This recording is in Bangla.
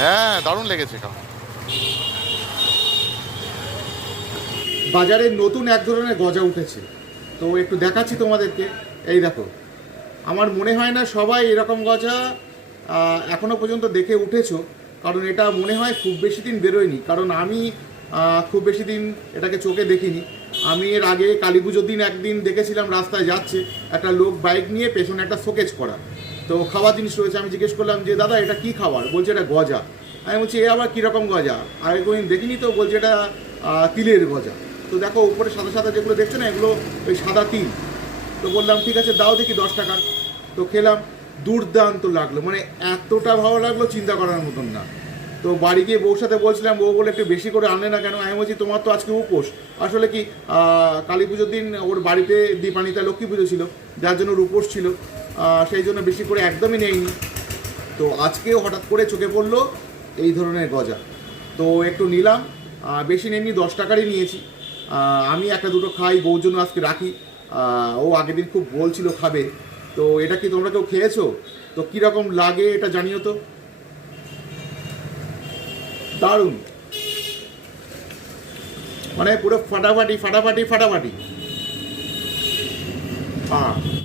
হ্যাঁ, দারুণ লেগেছে খাওয়া। বাজারে নতুন এক ধরনের গজা উঠেছে, তো একটু দেখাচ্ছি তোমাদেরকে। এই দেখো, আমার মনে হয় না সবাই এরকম গজা এখনো পর্যন্ত দেখে উঠেছো, কারণ এটা মনে হয় খুব বেশি দিন বেরোয়নি, কারণ আমি খুব বেশি দিন এটাকে চোখে দেখিনি। আমি এর আগে কালী পুজোর দিন একদিন দেখেছিলাম, রাস্তায় যাচ্ছে একটা লোক বাইক নিয়ে, পেছনে একটা শোকেজ করা, তো খাওয়ার জিনিস রয়েছে। আমি জিজ্ঞেস করলাম যে দাদা এটা কী খাবার? বলছে এটা গজা। আমি বলছি এ আবার কীরকম গজা, আর কোনোদিন দেখিনি তো। বলছে এটা তিলের গজা। তো দেখো উপরে সাদা সাদা যেগুলো দেখছো না, এগুলো ওই সাদা তিল। তো বললাম ঠিক আছে দাও দেখি 10 টাকার। তো খেলাম, দুর্দান্ত লাগলো, মানে এতটা ভালো লাগলো চিন্তা করার মতন না। তো বাড়ি গিয়ে বউর সাথে বলছিলাম, বউ বলে একটু বেশি করে আনলে না কেন? আমি বলছি তোমার তো আজকে উপোস। আসলে কি কালী পুজোর দিন ওর বাড়িতে দীপানিতা লক্ষ্মী পুজো ছিল, যার জন্য ওর উপোস ছিল, সেই জন্য বেশি করে একদমই নেয়নি। তো আজকেও হঠাৎ করে চোখে পড়লো এই ধরনের গজা, তো একটু নিলাম। বেশি নেয়নি, 10 টাকারই নিয়েছি। আমি একটা দুটো খাই, বউর জন্য আজকে রাখি। ও আগের দিন খুব বলছিল খাবে। তো এটা কি তোমরা কেউ খেয়েছো? তো কীরকম লাগে এটা জানিও তো। দারুণ, মানে পুরো ফাটাফাটি ফাটাফাটি ফাটাফাটি।